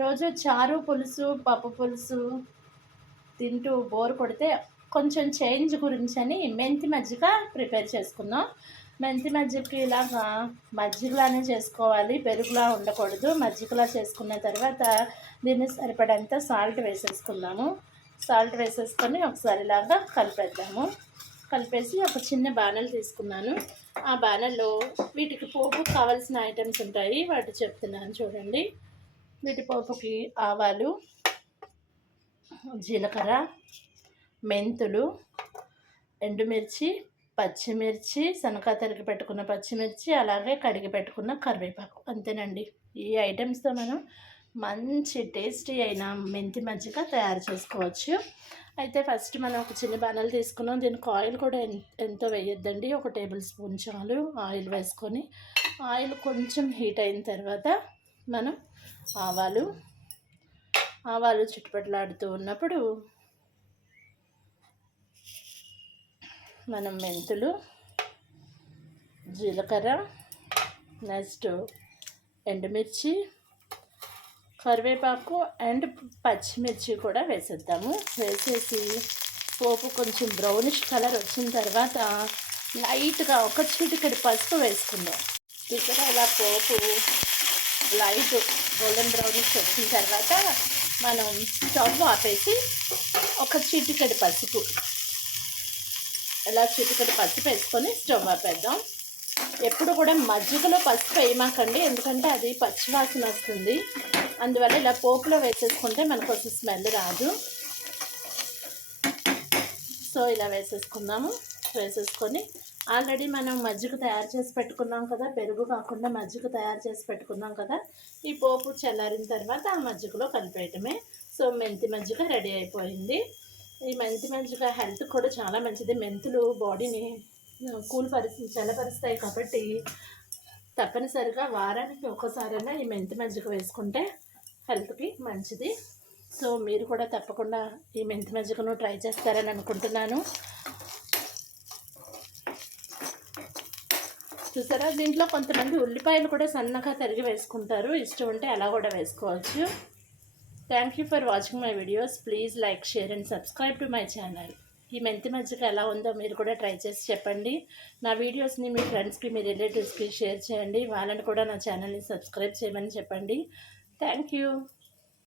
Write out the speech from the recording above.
రోజు చారు పులుసు పప్పు పులుసు తింటూ బోర్ కొడితే కొంచెం చేంజ్ గురించి అని మెంతి మజ్జిగ ప్రిపేర్ చేసుకున్నాం మెంతి మజ్జిగకి ఇలాగా మజ్జిగలానే చేసుకోవాలి. పెరుగులా ఉండకూడదు. మజ్జిగలా చేసుకున్న తర్వాత దీన్ని సరిపడంత సాల్ట్ వేసేసుకుందాము. సాల్ట్ వేసేసుకొని ఒకసారి ఇలాగా కలిపేద్దాము. కలిపేసి ఒక చిన్న బాణలు తీసుకున్నాను. ఆ బాణల్లో వీటికి పోపు కావాల్సిన ఐటమ్స్ ఉంటాయి. వాటి చెప్తున్నాను చూడండి. వీటిపోపుకి ఆవాలు జీలకర్ర మెంతులు ఎండుమిర్చి పచ్చిమిర్చి శనగ తరిగి పెట్టుకున్న పచ్చిమిర్చి అలాగే కడిగి పెట్టుకున్న కరివేపాకు. అంతేనండి. ఈ ఐటమ్స్తో మనం మంచి టేస్టీ అయిన మెంతి మజ్జిగ తయారు చేసుకోవచ్చు. అయితే ఫస్ట్ మనం ఒక చిన్న బాణలు తీసుకున్నాం. దీనికి ఆయిల్ కూడా ఎంతో వేయొద్దండి. ఒక టేబుల్ స్పూన్ చాలు ఆయిల్ వేసుకొని. ఆయిల్ కొంచెం హీట్ అయిన తర్వాత మనం ఆవాలు ఆవాలు చుట్టుపట్లాడుతూ ఉన్నప్పుడు మనం మెంతులు జీలకర్ర నెక్స్ట్ ఎండుమిర్చి కరివేపాకు అండ్ పచ్చిమిర్చి కూడా వేసేద్దాము. వేసేసి పోపు కొంచెం బ్రౌనిష్ కలర్ వచ్చిన తర్వాత లైట్గా ఒక చిటికెడు పసుపు వేసుకుందాం. ఇక్కడ ఇలా పోపు లైట్ గోల్డెన్ బ్రౌనిష్ వచ్చిన తర్వాత మనం స్టవ్ ఆపేసి ఒక చిటికెడు పసుపు. ఇలా చిటికెడు పసుపు వేసుకొని స్టవ్ ఆపేద్దాం. ఎప్పుడు కూడా మజ్జిగలో పసుపు వేయమాకండి ఎందుకంటే అది పచ్చివాసన వస్తుంది. అందువల్ల ఇలా పోపులో వేసేసుకుంటే మనకు వచ్చే స్మెల్ రాదు. సో ఇలా వేసేసుకుందాము. వేసేసుకొని ఆల్రెడీ మనం మజ్జిగ తయారు చేసి పెట్టుకున్నాం కదా పెరుగు కాకుండా మజ్జిగ తయారు చేసి పెట్టుకున్నాం కదా ఈ పోపు చల్లారిన తర్వాత ఆ మజ్జిగలో కలిపేయటమే. సో మెంతి మజ్జిగ రెడీ అయిపోయింది. ఈ మెంతి మజ్జిగ హెల్త్ కూడా చాలా మంచిది. మెంతులు బాడీని కూల్ పరిస్థితి చల్లపరుస్తాయి కాబట్టి తప్పనిసరిగా వారానికి ఒకసారైనా ఈ మెంతి మజ్జిగ వేసుకుంటే హెల్త్కి మంచిది. సో మీరు కూడా తప్పకుండా ఈ మెంతి మజ్జిగను ట్రై చేస్తారని అనుకుంటున్నాను. చూసారా? దీంట్లో కొంతమంది ఉల్లిపాయలు కూడా సన్నగా తరిగి వేసుకుంటారు. ఇష్టం ఉంటే అలా కూడా వేసుకోవచ్చు. Thank you for watching my videos please like share and subscribe to my channel ఈ మెంతి మజ్జిగ ఎలా ఉందో మీరు కూడా ట్రై చేసి చెప్పండి. నా వీడియోస్ని మీ ఫ్రెండ్స్కి మీ రిలేటివ్స్కి షేర్ చేయండి. వాళ్ళని కూడా నా ఛానల్ని సబ్స్క్రైబ్ చేయమని చెప్పండి. Thank you